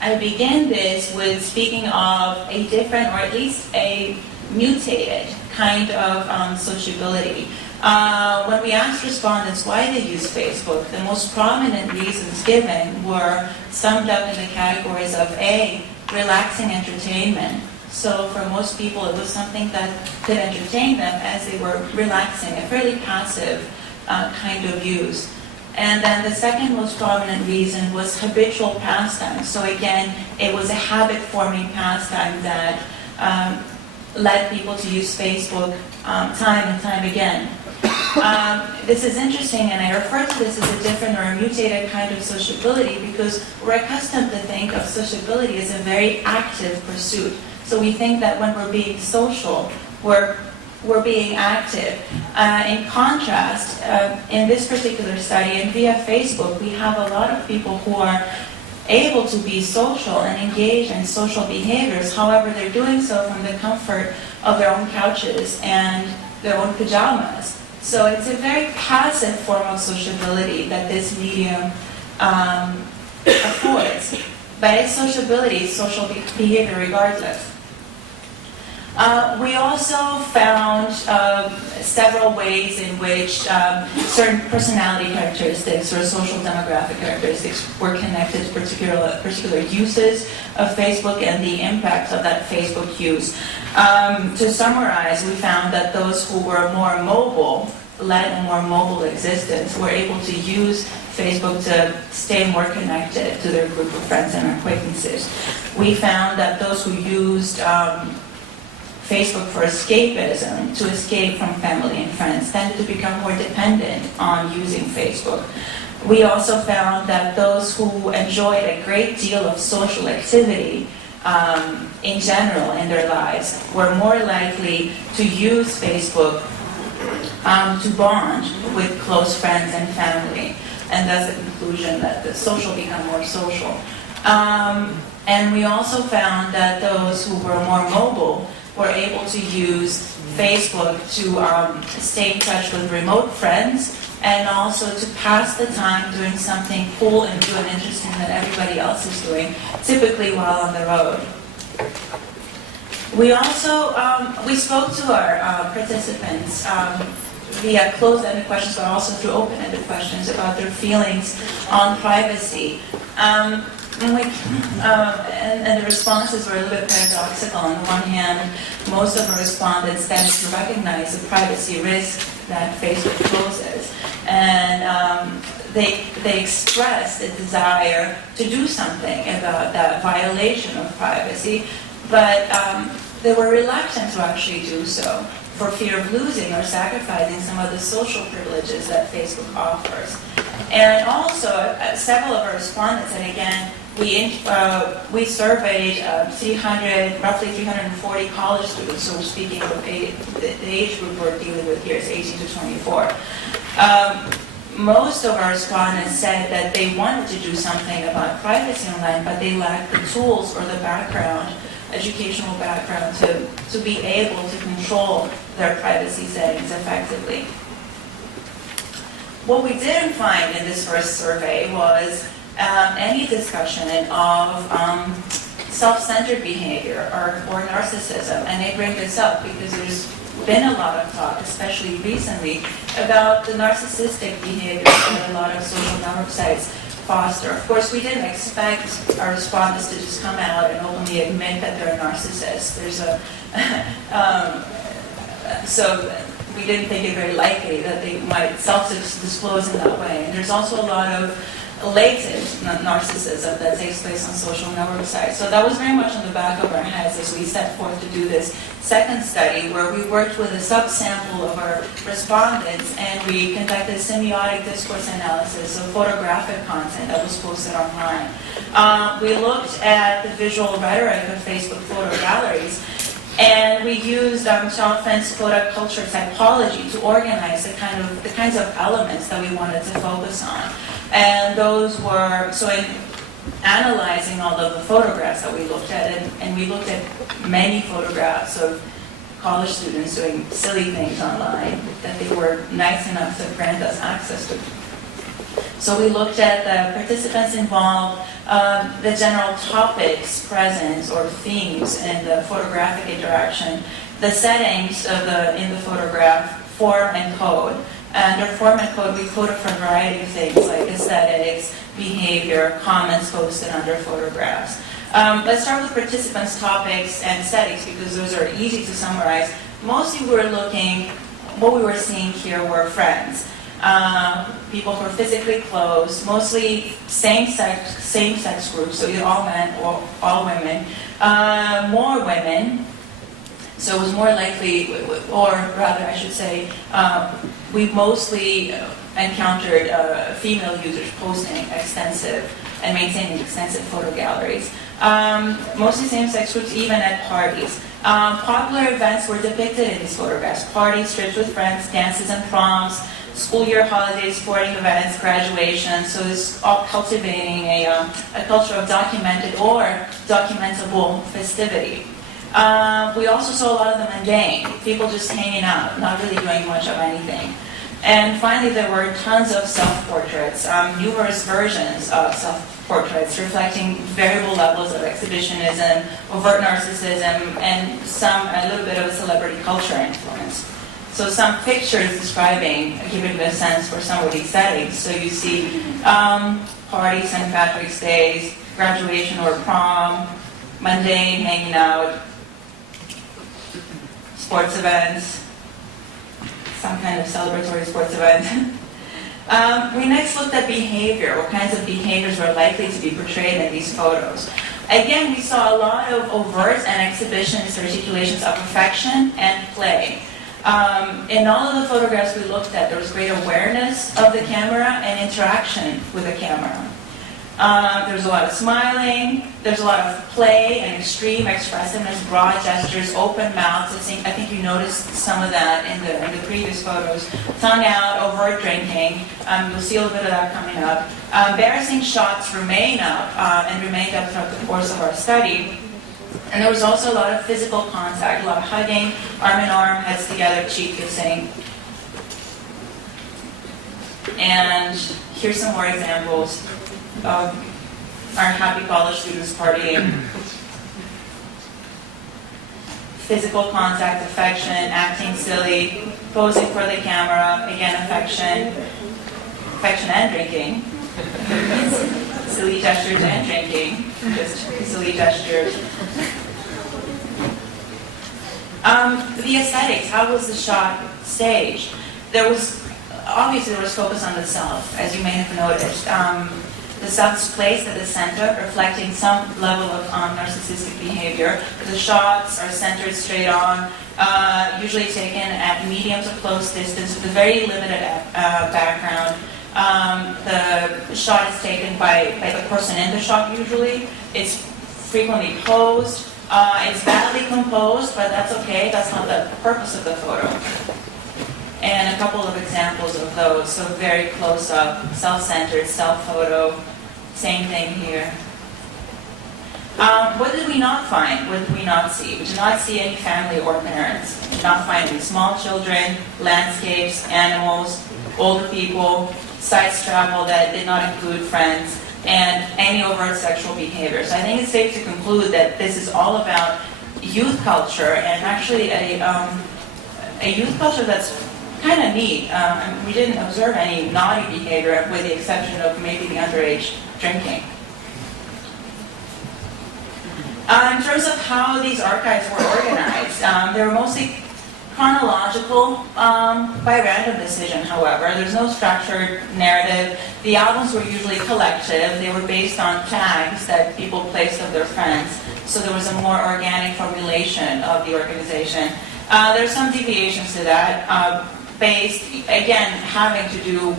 I began this with speaking of a different, or at least a mutated kind of sociability. When we asked respondents why they use Facebook, the most prominent reasons given were summed up in the categories of A, relaxing entertainment. So for most people, it was something that could entertain them as they were relaxing, a fairly passive kind of use. And then the second most prominent reason was habitual pastime. So again, it was a habit-forming pastime that led people to use Facebook time and time again. This is interesting, and I refer to this as a different or a mutated kind of sociability because we're accustomed to think of sociability as a very active pursuit. So we think that when we're being social, we're being active. In contrast, in this particular study and via Facebook, we have a lot of people who are able to be social and engage in social behaviors. However, they're doing so from the comfort of their own couches and their own pajamas. So it's a very passive form of sociability that this medium affords. But it's sociability, it's social behavior regardless. We also found several ways in which certain personality characteristics or social demographic characteristics were connected to particular uses of Facebook and the impact of that Facebook use. To summarize, we found that those who were more mobile, led a more mobile existence, were able to use Facebook to stay more connected to their group of friends and acquaintances. We found that those who used Facebook for escapism, to escape from family and friends, tended to become more dependent on using Facebook. We also found that those who enjoyed a great deal of social activity in general in their lives were more likely to use Facebook to bond with close friends and family, and thus the conclusion that the social become more social. And we also found that those who were more mobile were able to use Facebook to stay in touch with remote friends and also to pass the time doing something cool and new and interesting that everybody else is doing, typically while on the road. We also, we spoke to our participants via closed-ended questions, but also through open-ended questions about their feelings on privacy. And the responses were a little bit paradoxical. On the one hand, most of our respondents tend to recognize the privacy risk that Facebook poses, and they expressed a desire to do something about that violation of privacy, but they were reluctant to actually do so for fear of losing or sacrificing some of the social privileges that Facebook offers. And also, several of our respondents, and again, we surveyed roughly 340 college students, so we're speaking of the age group we're dealing with here is 18 to 24. Most of our respondents said that they wanted to do something about privacy online, but they lacked the tools or the background, educational background, to be able to control their privacy settings effectively. What we didn't find in this first survey was any discussion of self-centered behavior or narcissism. And I bring this up because there's been a lot of talk, especially recently, about the narcissistic behavior that a lot of social network sites foster. Of course, we didn't expect our respondents to just come out and openly admit that they're a narcissist. So we didn't think it very likely that they might self-disclose in that way. And there's also a lot of latent narcissism that takes place on social network sites. So that was very much on the back of our heads as we set forth to do this second study, where we worked with a subsample of our respondents and we conducted semiotic discourse analysis of photographic content that was posted online. We looked at the visual rhetoric of Facebook photo galleries, and we used Chalfant's photo culture typology to organize the kinds of elements that we wanted to focus on. And those were, so in analyzing all of the photographs that we looked at, and we looked at many photographs of college students doing silly things online that they were nice enough to grant us access to. So we looked at the participants involved, the general topics present or themes in the photographic interaction, the settings in the photograph, form and code. Under form and code, we coded for a variety of things like aesthetics, behavior, comments posted under photographs. Let's start with participants' topics and settings because those are easy to summarize. Mostly what we were seeing here were friends. People who are physically close, mostly same-sex groups, so either all men or all women. More women, so it was more likely, or rather I should say, we mostly encountered female users posting extensive and maintaining extensive photo galleries. Mostly same-sex groups, even at parties. Popular events were depicted in these photographs. Parties, trips with friends, dances and proms, school year holidays, sporting events, graduation. So it's all cultivating a culture of documented or documentable festivity. We also saw a lot of the mundane, people just hanging out, not really doing much of anything. And finally, there were tons of self-portraits, numerous versions of self-portraits reflecting variable levels of exhibitionism, overt narcissism, and a little bit of a celebrity culture influence. So some pictures giving a sense for some of these settings. So you see parties, St. Patrick's Day, graduation or prom, mundane, hanging out, sports events, some kind of celebratory sports event. We next looked at behavior, what kinds of behaviors were likely to be portrayed in these photos. Again, we saw a lot of overt and exhibitionist articulations of affection and play. In all of the photographs we looked at, there was great awareness of the camera and interaction with the camera. There was a lot of smiling, there's a lot of play and extreme expressiveness, broad gestures, open mouths. I think you noticed some of that in the previous photos. Tongue out, overt drinking. You'll see a little bit of that coming up. Embarrassing shots remained up throughout the course of our study. And there was also a lot of physical contact, a lot of hugging, arm in arm, heads together, cheek kissing. And here's some more examples of our happy college students partying. Physical contact, affection, acting silly, posing for the camera, again affection and drinking. Silly gestures and drinking, just silly gestures. The aesthetics, how was the shot staged? Obviously there was focus on the self, as you may have noticed. The self's placed at the center, reflecting some level of narcissistic behavior. The shots are centered straight on, usually taken at medium to close distance with a very limited background. The shot is taken by the person in the shot usually. It's frequently posed. It's badly composed, but that's okay. That's not the purpose of the photo. And a couple of examples of those. So very close up, self-centered, self-photo. Same thing here. What did we not find? What did we not see? We did not see any family or parents. We did not find any small children, landscapes, animals, older people, sites traveled that did not include friends, and any overt sexual behavior. So I think it's safe to conclude that this is all about youth culture, and actually a youth culture that's kind of neat. We didn't observe any naughty behavior with the exception of maybe the underage drinking. In terms of how these archives were organized, they were mostly chronological by random decision, however. There's no structured narrative. The albums were usually collective. They were based on tags that people placed of their friends. So there was a more organic formulation of the organization. There's some deviations to that, based, again, having to do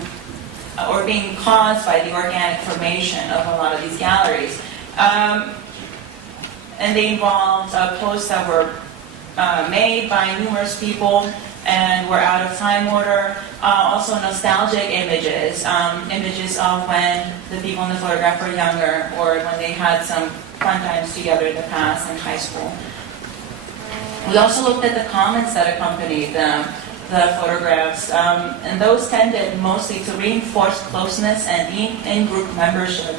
or being caused by the organic formation of a lot of these galleries. And they involved posts that were made by numerous people and were out of time order. Also nostalgic images, images of when the people in the photograph were younger or when they had some fun times together in the past in high school. We also looked at the comments that accompanied them. the photographs, and those tended mostly to reinforce closeness and in-group membership.